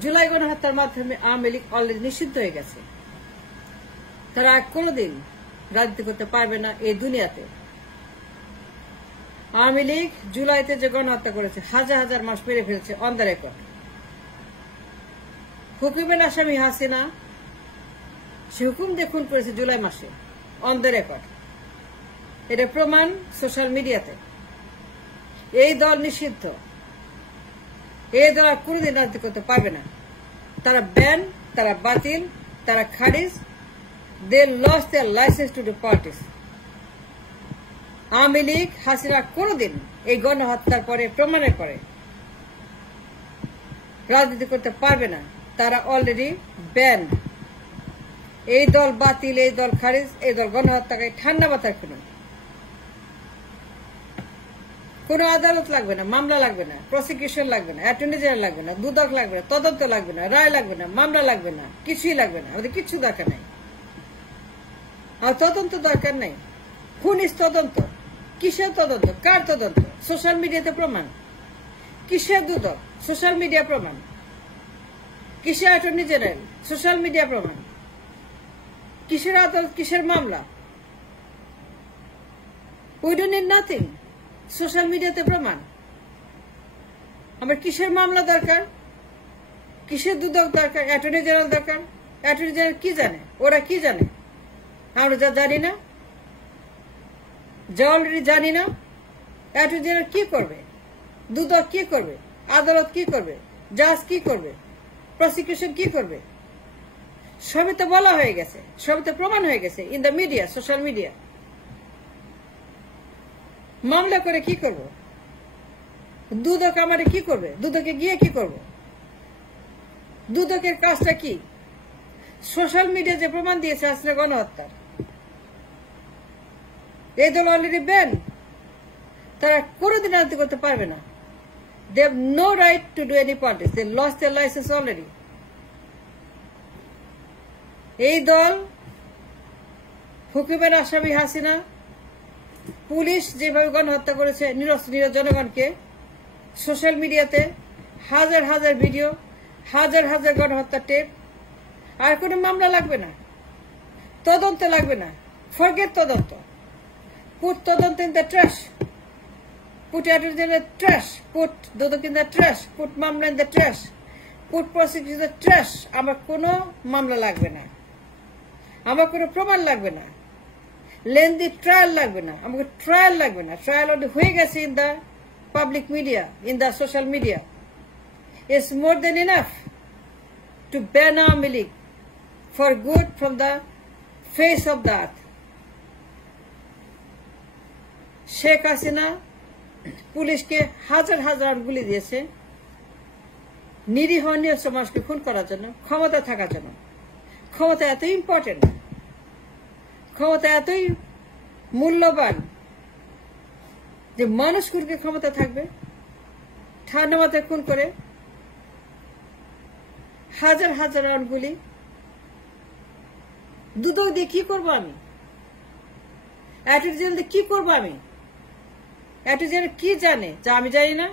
জুলাই গণহত্যার মাধ্যমে আওয়ামী লীগ অলরেডি নিষিদ্ধ হয়ে গেছে। তারা আর কোনোদিন রাজনীতি করতে পারবে না এই দুনিয়াতে। আওয়ামী লীগ জুলাইতে যে গণহত্যা করেছে, হাজার হাজার মানুষ মেরে ফেলেছে অন দ্য রেকর্ড। হুকুমের আসামি হাসিনা সে হুকুম দিয়ে খুন করেছে জুলাই মাসে অন দ্য রেকর্ড। এটা প্রমাণ সোশ্যাল মিডিয়াতে। এই দল নিষিদ্ধ, এই দল আর কোনোদিন রাজনীতি করতে পারবে না। তারা ব্যান, তারা বাতিল, তারা খারিজ। They lost their licence to do politics. Awami League Hasina কোনোদিন এই গণহত্যার পরে, প্রমাণের পরে রাজনীতি করতে পারবে না। তারা অলরেডি ব্যান। এই দল বাতিল, এই দল খারিজ, এই দল গণহত্যাকে ঠান্ডা মাথায় খুন। কোনো আদালত লাগবে না, মামলা লাগবে না, প্রসিকিউশন লাগবে না, অ্যাটর্নি জেনারেল লাগবে না, দুদক লাগবে না, তদন্ত লাগবে না, রায় লাগবে না, মামলা লাগবে না, কিছুই লাগবে না। আমাদের কিছু দরকার নাই। আর তদন্ত দরকার নাই। খুনিস তদন্ত, কিসের তদন্ত, কার তদন্ত? সোশ্যাল মিডিয়াতে প্রমাণ। কিসের দুদক? সোশ্যাল মিডিয়া প্রমাণ। কিসের অ্যাটর্নি জেনারেল? সোশ্যাল মিডিয়া প্রমাণ। কিসের আদালত, কিসের মামলা? We don't need nothing. Social মিডিয়াতে প্রমাণ। আমার কিসের মামলা দরকার? কিসের দুদক দরকার? অ্যাটর্নি জেনারেল দরকার। অ্যাটর্নি জেনারেল কি জানে? ওরা কি জানে? আমরা যা জানি না, যা অলরেডি জানি না। অ্যাটর্নি জেনারেল কি করবে? দুদক কি করবে? আদালত কি করবে? জাজ কি করবে? প্রসিকিউশন কি করবে? সবই তো বলা হয়ে গেছে, সবই তো প্রমাণ হয়ে গেছে in the media, social media. মামলা করে কি করব? দুদক আমারে কি করবে? দুদকে গিয়ে কি করব? দুদকের কাজটা কি? সোশ্যাল মিডিয়া যে প্রমাণ দিয়েছে হাসিনা গণহত্যার, এই দল অলরেডি ব্যান। তারা কোনোদিন রাজনীতি করতে পারবে না। They have no right to do any politics. They lost their licence already. এই দল, হুকুমের আসামি হাসিনা, পুলিশ যেভাবে গণহত্যা করেছে নিরস্ত্র জনগণকে, সোশ্যাল মিডিয়াতে হাজার হাজার ভিডিও, হাজার হাজার গণহত্যার টেপ। আর কোনো মামলা লাগবে না, তদন্ত লাগবে না। ফরগেট তদন্ত। পুট তদন্ত in the trash. Put attorney in the trash. Put Dudok in the trash. Put মামলা in the trash. Put prosecution in the trash. আমার কোনো মামলা লাগবে না, আমার কোনো প্রমাণ লাগবে না, লেন্দি ট্রায়াল লাগবে না, আমাকে ট্রায়াল লাগবে না। ট্রায়াল অলরেডি হয়ে গেছে in the public media, in the social media. It's more than enough to ban Awami League for good from the face of the earth. Sheikh Hasina পুলিশকে হাজার হাজার গুলি দিয়েছে নিরীহ সমাজকে খুন করার জন্য, ক্ষমতা থাকার জন্য। ক্ষমতা এতই ইম্পর্টেন্ট, ক্ষমতা এতই মূল্যবান যে মানুষ খুনকে ক্ষমতা থাকবে? ঠান্ডা মাথায় খুন করে হাজার হাজার রাউন্ড গুলি। দুদক দিয়ে কি করবো আমি? অ্যাটর্নি জেনারেল দিয়ে কি করবো আমি? অ্যাটর্নি জেনারেল কি জানে যা আমি জানি না?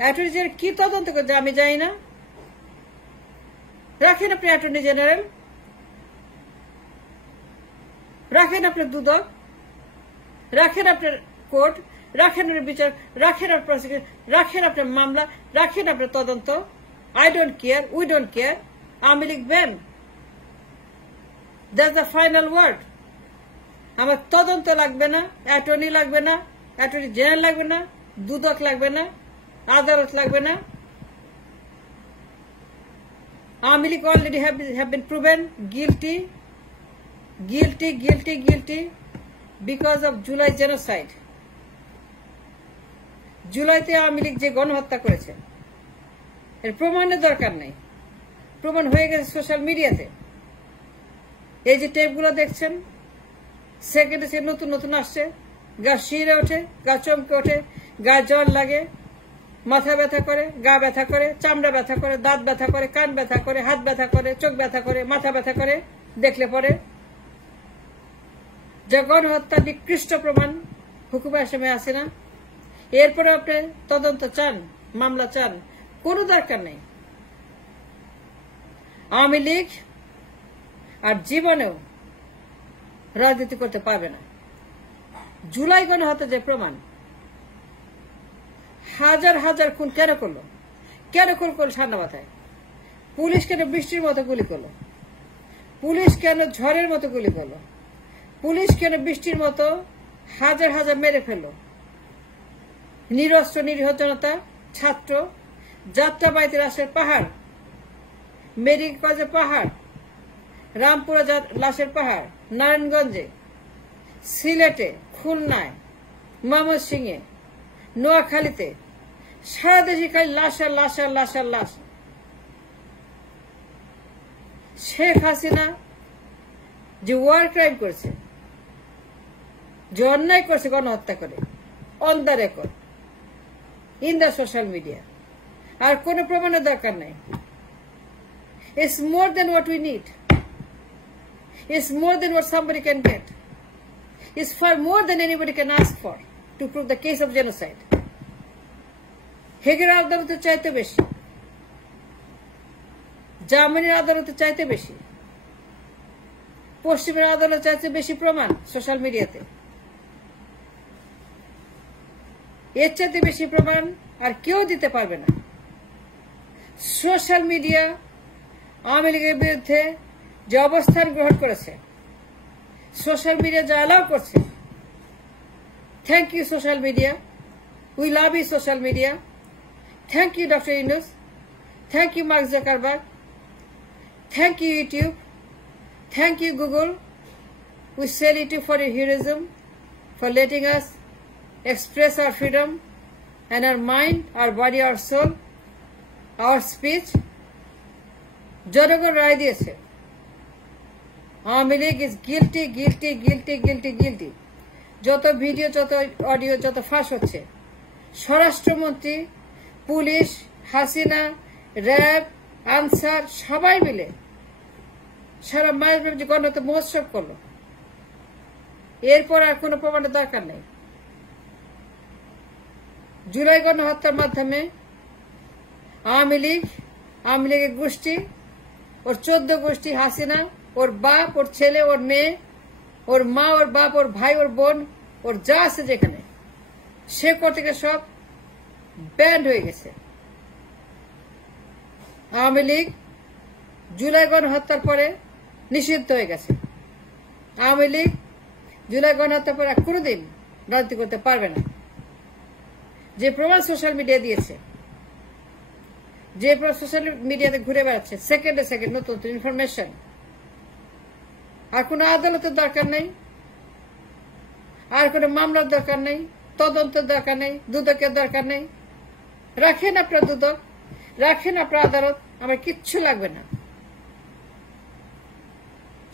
অ্যাটর্নি জেনারেল কি তদন্ত করে যা আমি জানি না? রাখেন আপনি অ্যাটর্নি জেনারেল, রাখেন আপনার দুদক, রাখেন আপনার কোর্ট, রাখেন আপনার বিচার, রাখেন আপনার প্রসিকিউশন, রাখেন আপনার মামলা, রাখেন আপনার তদন্ত। I don't care, we don't care. Awami League ban. That's the final word. আমার তদন্ত লাগবে না, অ্যাটর্নি লাগবে না, অ্যাটর্নি জেনারেল লাগবে না, দুদক লাগবে না, আদালত লাগবে না। Awami League already have been proven guilty because of July genocide. জুলাইতে আওয়ামী লীগ যে গণহত্যা করেছে এর প্রমাণের দরকার নেই। প্রমাণ হয়ে গেছে সোশ্যাল মিডিয়াতে। এই যে টেপগুলো দেখছেন, সেকেন্ডে সে নতুন নতুন আসছে, গা শিরে ওঠে, গা চমকে ওঠে, গা জ্বর লাগে, মাথা ব্যথা করে, গা ব্যথা করে, চামড়া ব্যথা করে, দাঁত ব্যথা করে, কান ব্যথা করে, হাত ব্যথা করে, চোখ ব্যথা করে, মাথা ব্যথা করে দেখলে পরে যে গণহত্যা নিকৃষ্ট প্রমাণ হুকুমের আসামি আছে না। এরপরে আপনি তদন্ত চান, মামলা চান, কোনো দরকার নেই। আওয়ামী লীগ আর জীবনেও রাজনীতি করতে পারবে না। জুলাই গণহত্যা যে প্রমাণ, হাজার হাজার খুন কেন করলো, কেন খুন করলো ঠান্ডা মাথায়? পুলিশ কেন বৃষ্টির মতো গুলি করলো? পুলিশ কেন ঝড়ের মতো গুলি করলো? পুলিশ কেন বৃষ্টির মতো হাজার হাজার মেরে ফেললো? নিরস্ত্র নিরীহ জনতা, ছাত্র, যাত্রাবাড়িতে লাশের পাহাড়, মেরিকগঞ্জে পাহাড়, রামপুরা লাশের পাহাড়, নারায়ণগঞ্জে, সিলেটে, খুলনায়, ময়মনসিংহে, নোয়াখালীতে, সারা দেশে খালি লাশ আর লাশ আর লাশ আর লাশ। শেখ হাসিনা যে ওয়ার ক্রাইম করেছে, যে অন্যায় করছে গণহত্যা করে, on the record, in the social media, আর কোনো প্রমাণের দরকার নাই। It's more than what we need. It's more than what somebody can get. It's far more than anybody can ask for to prove the case of genocide. হেগের আদালতের চাইতে বেশি, জার্মানির আদালতের চাইতে বেশি, পশ্চিমের আদালতের চাইতে বেশি প্রমাণ সোশ্যাল মিডিয়াতে। এর চাইতে বেশি প্রমাণ আর কেউ দিতে পারবে না। সোশ্যাল মিডিয়া আওয়ামী লীগের বিরুদ্ধে যে অবস্থান গ্রহণ করেছে, সোশ্যাল মিডিয়া যা অ্যালাউ করছে, thank you social media, we love you social media, thank you doctor Yunus, thank you Mark Zuckerberg, thank you YouTube, thank you Google, we salute you for your heroism, for letting us express our freedom and our mind, our body, our soul, our speech. জনগণ রায় দিয়েছে, Awami League is guilty guilty guilty guilty guilty. যত video, যত audio, যত ফাঁস হচ্ছে, স্বরাষ্ট্রমন্ত্রী, police, Hasina, RAB, answer সবাই মিলে সারা মাসব্যাপী যে গণহত্যা মহোৎসব করলো। এরপর আর কোনো প্রমাণের দরকার নেই। জুলাই গণহত্যার মাধ্যমে আওয়ামী লীগের গোষ্ঠী, ওর 14 গোষ্ঠী, হাসিনা, ওর বাপ, ওর ছেলে, ওর মেয়ে, ওর মা, ওর বাপ, ওর ভাই, ওর বোন, ওর যা আছে যেখানে, সে থেকে সব ব্যান্ড হয়ে গেছে। আওয়ামী লীগ জুলাই গণহত্যার পরে নিষিদ্ধ হয়ে গেছে। আওয়ামী লীগ জুলাই গণহত্যার পরে কোনোদিন রাজনীতি করতে পারবে না। যে প্রমাণ সোশ্যাল মিডিয়া দিয়েছে, যে সোশ্যাল মিডিয়াতে ঘুরে বেড়াচ্ছে সেকেন্ডে সেকেন্ড নতুন নতুন ইনফরমেশন, আর কোনো আদালতের দরকার নেই, আর কোনো মামলার দরকার নেই, তদন্তের দরকার নেই, দুদকের দরকার নেই। রাখেন আপনার দুদক, রাখেন আপনার আদালত, আমার কিচ্ছু লাগবে না।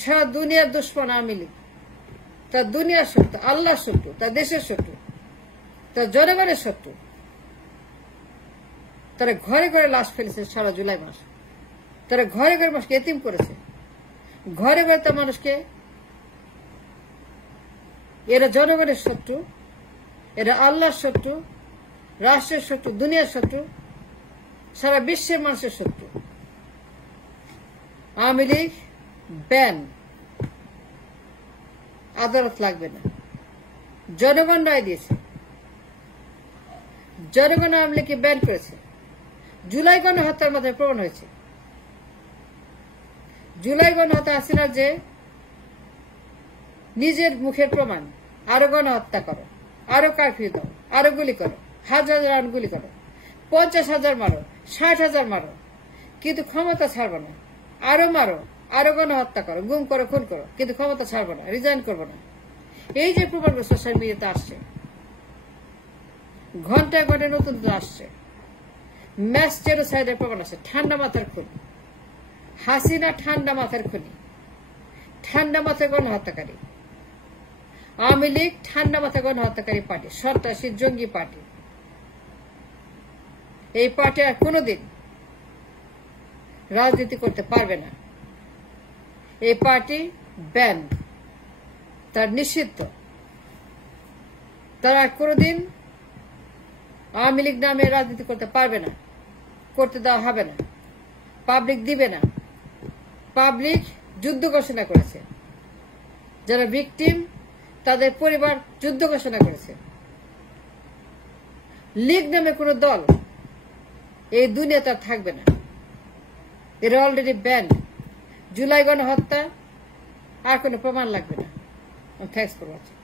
সারা দুনিয়ার দুশ্মন আওয়ামী লীগ, তার দুনিয়ার শত্রু, আল্লাহর শত্রু, তার দেশের শত্রু, তার জনগণের শত্রু। তারা ঘরে ঘরে লাশ ফেলেছে সারা জুলাই মাস, তারা ঘরে ঘরে মানুষকে এতিম করেছে, ঘরে ঘরে তার মানুষকে। এরা জনগণের শত্রু, এরা আল্লাহর শত্রু, রাষ্ট্রের শত্রু, দুনিয়ার শত্রু, সারা বিশ্বের মানুষের শত্রু। আওয়ামী লীগ ব্যান, আদালত লাগবে না। জনগণ রায় দিয়েছে, জনগণ আওয়ামী লীগকে ব্যান করেছে। জুলাই গণহত্যার মাধ্যমে প্রমাণ হয়েছে, জুলাই গণহত্যা হাসিনার যে নিজের মুখের প্রমাণ। আরো গণহত্যা করো, আরো কারফিউ দাও, আরো গুলি করো, হাজার হাজার গুলি করো, 50,000 মারো, 60,000 মারো, কিন্তু ক্ষমতা ছাড়বো না। আরো মারো, আরো গণহত্যা করো, গুম করো, খুন করো, কিন্তু ক্ষমতা ছাড়বো না, রিজাইন করবো না। এই যে প্রমাণগুলো সোশ্যাল মিডিয়াতে আসছে, ঘন্টায় ঘন্টায় নতুন আসছে। ম্যাস জেনোসাইডের প্রমাণ আছে, ঠান্ডা মাথার খুন। হাসিনা ঠান্ডা মাথার খুনি, ঠান্ডা মাথায় গণহত্যাকারী। আওয়ামী লীগ ঠান্ডা মাথায় গণহত্যাকারী পার্টি, সন্ত্রাসী জঙ্গি পার্টি। এই পার্টি আর কোনোদিন রাজনীতি করতে পারবে না। এই পার্টি ব্যান, তার নিষিদ্ধ। তারা আর কোনোদিন আওয়ামী লীগ নামে রাজনীতি করতে পারবে না। করতে দেওয়া হবে না, পাবলিক দিবে না। পাবলিক যুদ্ধ ঘোষণা করেছে, যারা ভিকটিম তাদের পরিবার যুদ্ধ ঘোষণা করেছে। লীগ নামে কোন দল এই দুনিয়াতে আর থাকবে না, এরা অলরেডি ব্যান্ড। জুলাই গণহত্যা আর কোনো প্রমাণ লাগবে না। Thanks for watching.